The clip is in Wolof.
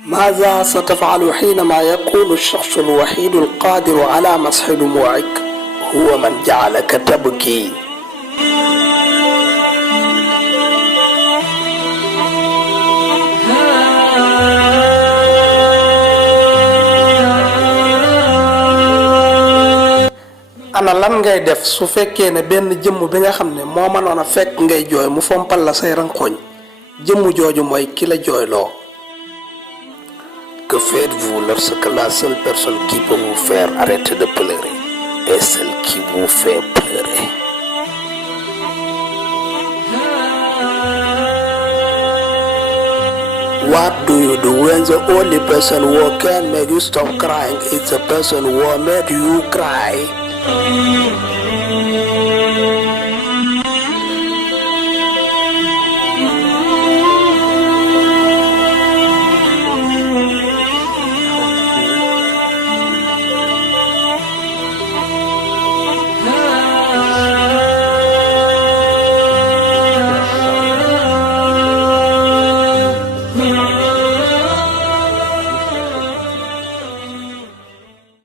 ماذا ستفعل حينما يكون الشخص الوحيد القادر على مسح دموعك هو من جعلك تبكي؟ ana lan ngay def su fekkee ne benn jëmm bi nga xam ne moo mënoon a fekk ngay jooy mu fompal la say rankoñ jëmm jooju mooy ki la jooyloo. Que faites-vous lorsque la seule personne qui peut vous faire arrêter de pleurer est celle qui vous fait pleurer? What do you do when the only person who can make you stop crying is the person who made you cry?